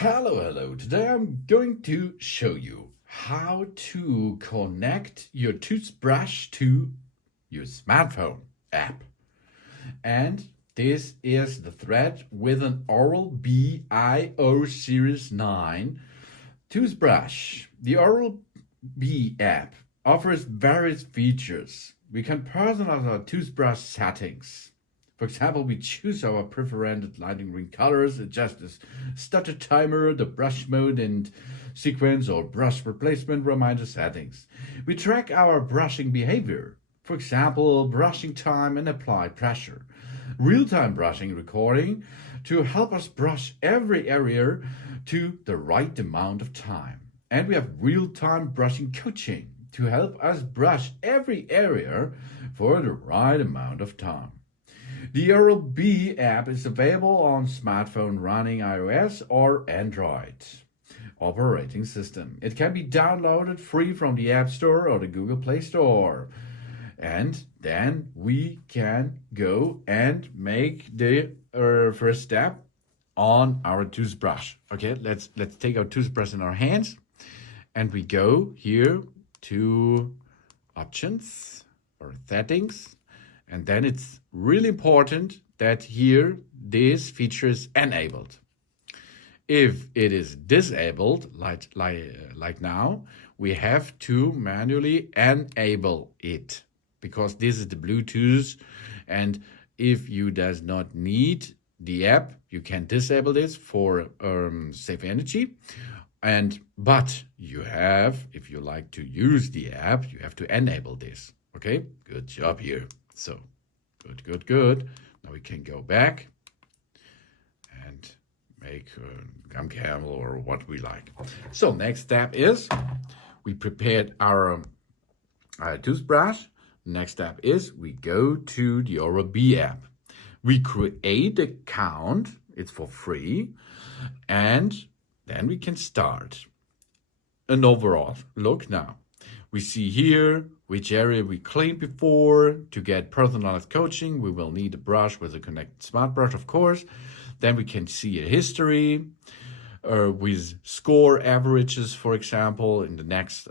Hello. Today I'm going to show you how to connect your toothbrush to your smartphone app. And this is the thread with an Oral-B IO Series 9 toothbrush. The Oral-B app offers various features. We can personalize our toothbrush settings. For example, we choose our preferred lighting ring colors, adjust the stutter timer, the brush mode and sequence or brush replacement reminder settings. We track our brushing behavior. For example, brushing time and apply pressure. Real-time brushing recording to help us brush every area to the right amount of time. And we have real-time brushing coaching to help us brush every area for the right amount of time. The Oral-B app is available on smartphone running iOS or Android operating system. It can be downloaded free from the App Store or the Google Play Store. And then we can go and make the first step on our toothbrush. Okay, let's take our toothbrush in our hands and we go here to options or settings. And then it's really important that here this feature is enabled. If it is disabled, like now, we have to manually enable it because this is the Bluetooth. And if you does not need the app, you can disable this for save energy. But you have, if you like to use the app, you have to enable this. Okay, good job here. So, good. Now we can go back and make a gum camel or what we like. So next step is we prepared our toothbrush. Next step is we go to the Oral-B app. We create an account. It's for free. And then we can start an overall look now. We see here which area we cleaned before. To get personalized coaching, we will need a brush with a connected smart brush, of course. Then we can see a history with score averages, for example. In the next,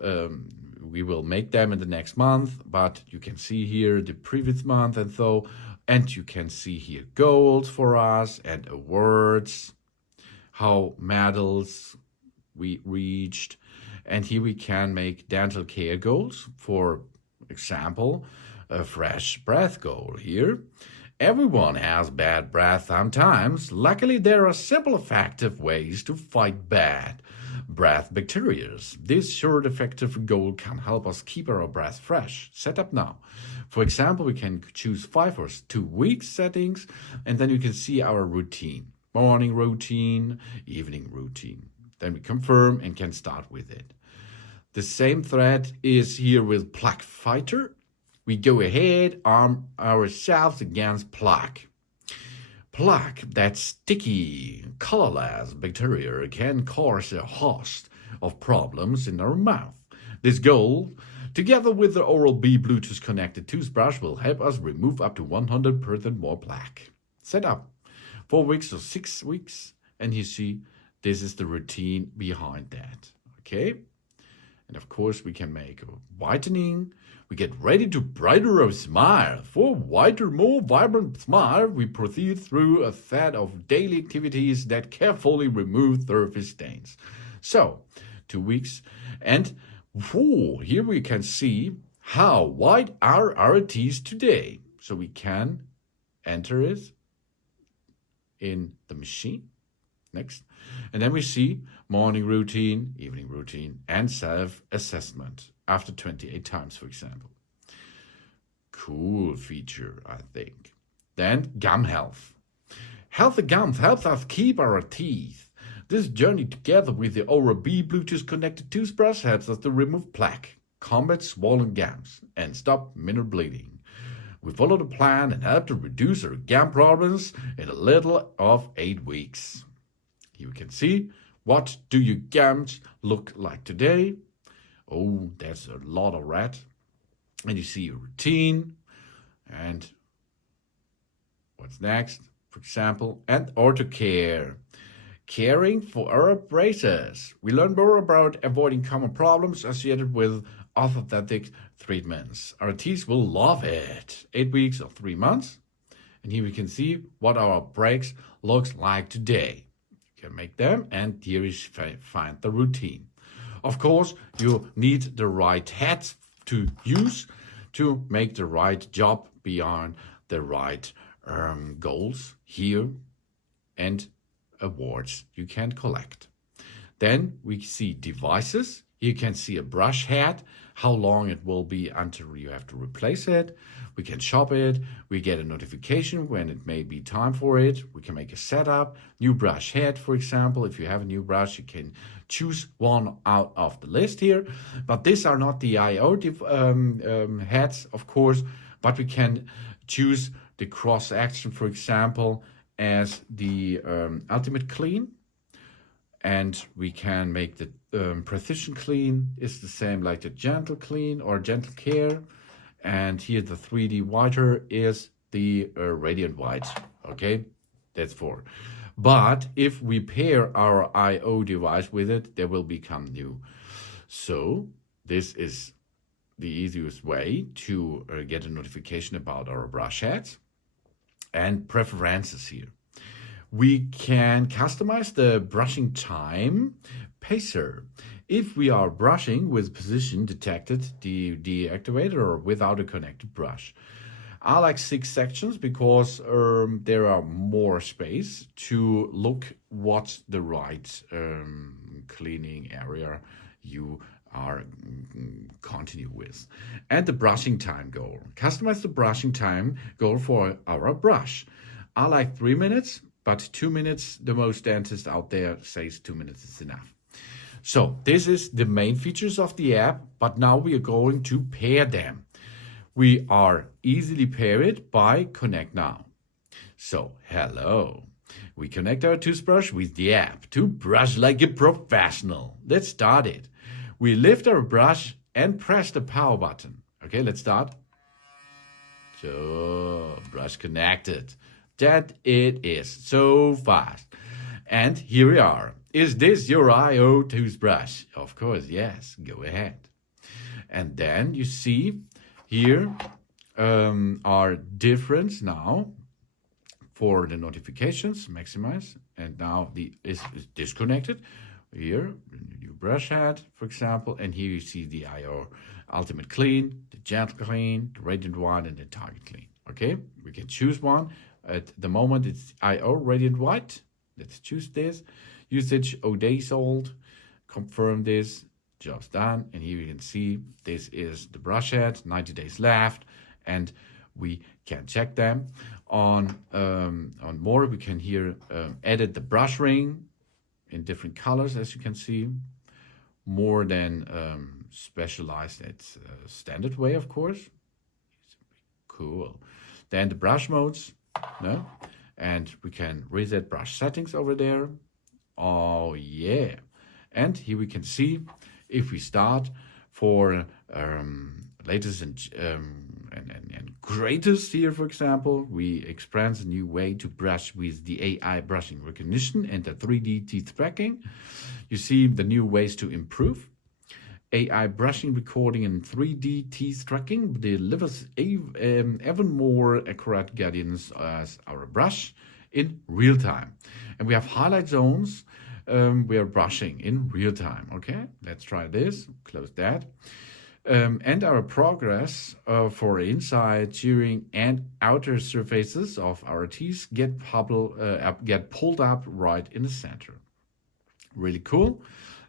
we will make them in the next month, but you can see here the previous month and so. And you can see here goals for us and awards, how medals we reached. And here we can make dental care goals. For example, a fresh breath goal here. Everyone has bad breath sometimes. Luckily, there are simple, effective ways to fight bad breath bacteria. This short, effective goal can help us keep our breath fresh. Set up now. For example, we can choose 5 or 2 weeks settings, and then you can see our routine. Morning routine, evening routine. Then we confirm and can start with it. The same thread is here with Plaque Fighter. We go ahead, arm ourselves against plaque. Plaque, that sticky, colorless bacteria, can cause a host of problems in our mouth. This goal, together with the Oral-B Bluetooth connected toothbrush, will help us remove up to 100% more plaque. Set up 4 weeks or 6 weeks, and you see this is the routine behind that. Okay? And of course, we can make a whitening. We get ready to brighten our smile. For a whiter, more vibrant smile, we proceed through a set of daily activities that carefully remove surface stains. So, 2 weeks. And here we can see how white are our teeth today. So we can enter it in the machine. Next. And then we see morning routine, evening routine, and self-assessment after 28 times, for example. Cool feature, I think. Then gum health. Healthy gums helps us keep our teeth. This journey together with the Oral-B Bluetooth connected toothbrush helps us to remove plaque, combat swollen gums, and stop mineral bleeding. We follow the plan and help to reduce our gum problems in a little of 8 weeks. You can see, what do your gums look like today? Oh, that's a lot of red. And you see your routine. And what's next? For example, and ortho care. caring for our braces. We learn more about avoiding common problems associated with orthodontic treatments. Our teeth will love it. 8 weeks or 3 months. And here we can see what our breaks looks like today. You can make them, and here is find the routine. Of course, you need the right heads to use to make the right job beyond the right goals here and awards you can collect. Then we see devices. You can see a brush head, how long it will be until you have to replace it. We can shop it. We get a notification when it may be time for it. We can make a setup. New brush head, for example. If you have a new brush, you can choose one out of the list here. But these are not the I/O heads, of course, but we can choose the cross action, for example, as the ultimate clean. And we can make the precision clean is the same like the gentle clean or gentle care. And here the 3D whiter is the radiant white. Okay, that's for. But if we pair our I/O device with it, they will become new. So this is the easiest way to get a notification about our brush heads and preferences here. We can customize the brushing time pacer. If we are brushing with position detected, deactivated, or without a connected brush. I like 6 sections because there are more space to look what's the right cleaning area you are continue with. And the brushing time goal. Customize the brushing time goal for our brush. I like 3 minutes, but 2 minutes, the most dentist out there says 2 minutes is enough. So this is the main features of the app, but now we are going to pair them. We are easily paired by Connect Now. So hello. We connect our toothbrush with the app to brush like a professional. Let's start it. We lift our brush and press the power button. Okay, let's start. So, brush connected. That it is so fast. And here we are. Is this your I/O toothbrush? Of course, yes. Go ahead. And then you see here are different now for the notifications. Maximize. And now is disconnected. Here, the new brush head, for example. And here you see the I/O Ultimate Clean, the Gentle Clean, the Radiant White, and the Target Clean. Okay, we can choose one. At the moment, it's I/O Radiant White. Let's choose this. Usage 0 days old. Confirm this. Job's done. And here you can see this is the brush head. 90 days left. And we can check them. On more, we can here edit the brush ring in different colors, as you can see. More than specialized. It's standard way, of course. Cool. Then the brush modes. No? And we can reset brush settings over there. Oh yeah. And here we can see if we start for latest and greatest here, for example, we experience a new way to brush with the AI brushing recognition and the 3D teeth tracking. You see the new ways to improve. AI brushing recording and 3D teeth tracking delivers even more accurate guidance as our brush in real time. And we have highlight zones. We are brushing in real time. Okay, let's try this. Close that. And our progress for inside, during, and outer surfaces of our teeth get pulled up right in the center. Really cool.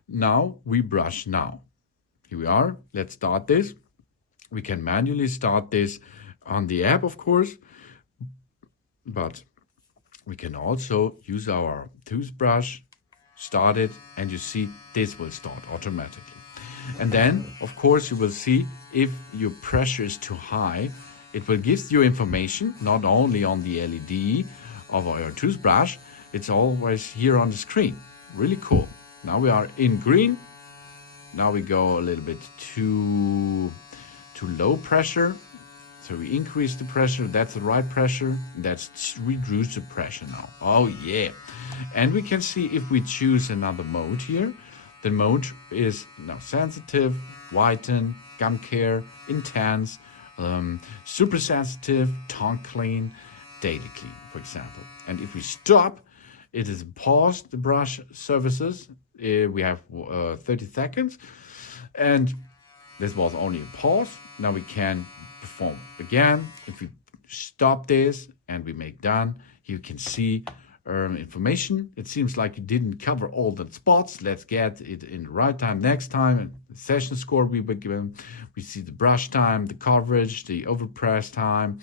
Now we brush now. Here we are. Let's start this. We can manually start this on the app, of course, but we can also use our toothbrush, start it, and you see this will start automatically. And then, of course, you will see if your pressure is too high, it will give you information, not only on the LED of your toothbrush, it's always here on the screen. Really cool. Now we are in green. Now we go a little bit too low pressure. So we increase the pressure. That's the right pressure. That's reduce the pressure now. Oh yeah. And we can see if we choose another mode here. The mode is now sensitive, whiten, gum care, intense, super sensitive, tongue clean, daily clean, for example. And if we stop, it is pause the brush surfaces. We have 30 seconds. And this was only a pause. Now we can perform again. If we stop this and we make done, you can see information. It seems like you didn't cover all the spots. Let's get it in the right time next time. And the session score we were given. We see the brush time, the coverage, the overpress time.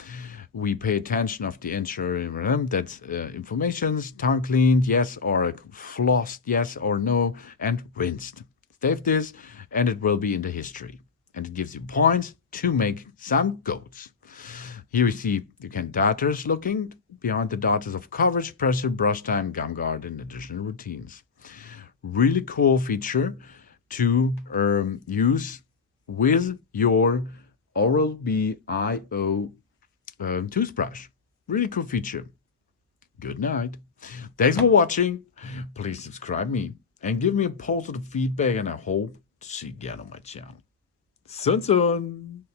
We pay attention of the insurance, that's informations, tongue cleaned, yes, or flossed, yes or no, and rinsed. Save this, and it will be in the history. And it gives you points to make some goals. Here we see you can datas looking behind the datas of coverage, pressure, brush time, gum guard, and additional routines. Really cool feature to use with your Oral-B I.O. Toothbrush. Really cool feature. Good night. Thanks for watching. Please subscribe me and give me a positive feedback, and I hope to see you again on my channel. Sun.